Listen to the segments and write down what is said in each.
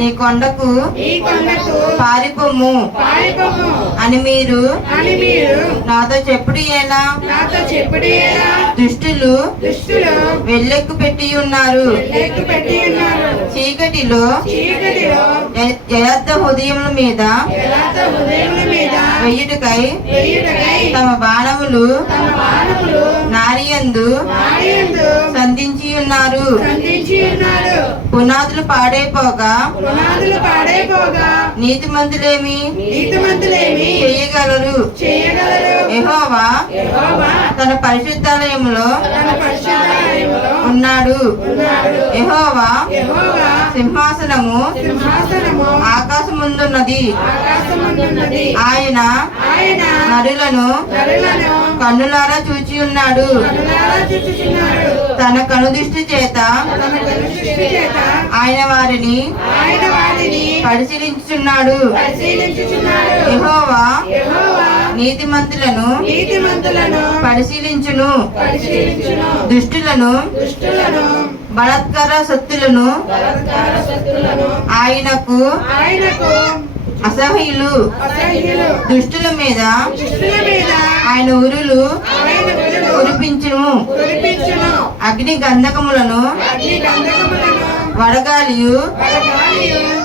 నీ కొండకు పారిపోము. అని మీరు నాతో చెప్పుడు చెప్పుడే దుష్టులు వెళ్ళెక్కు పెట్టి ఉన్నారు. చీకటిలో జయత్త హృదయముల మీద వెయ్యుటకై తమ బాణములు నారియందు సంధించి ఉన్నారు. పునాదులు పాడైపోగా పునాదులు పాడైపోగా నీతిమంతులేమి నీతిమంతులేమి చేయగలరు. చేయగలరు. యెహోవా యెహోవా తన పరిశుద్ధాలయములో ఉన్నాడు. యెహోవా సింహాసనము ఆకాశముందున్నది. ఆయన నరులను కన్నులారా చూచి ఉన్నాడు. తన కనుదృష్టి చేత ఆయన వారిని పరిశీలించుచున్నాడు. యెహోవా నీతిమంతులను నీతిమంతులను పరిశీలించును. పరిశీలించును. దుష్టులను దుష్టులను బలత్కర శక్తులను బలత్కార శక్తులను ఆయనకు ఆయనకు అసహ్యులు. అసహ్యులు. దుష్టుల మీద దుష్టుల మీద ఆయన ఉరులు కురిపించును. అగ్ని గంధకములను అగ్ని గంధకములను వడగాలియు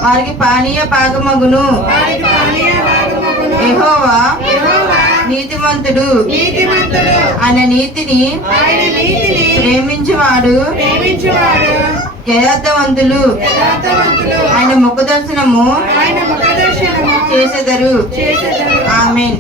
వారికి పానీయ పాగమగును. వారికి పానీయ భాగమగును యెహోవా యెహోవా నీతిమంతుడు. నీతిమంతుడు. ఆయన నీతిని ఆయన నీతిని ప్రేమించువాడు. ప్రేమించువాడు. యథార్థవంతులు. ఆయన ముఖ దర్శనము ఆయన ముఖదర్శనము చేసెదరు. చేసేదరు. ఆమేన్.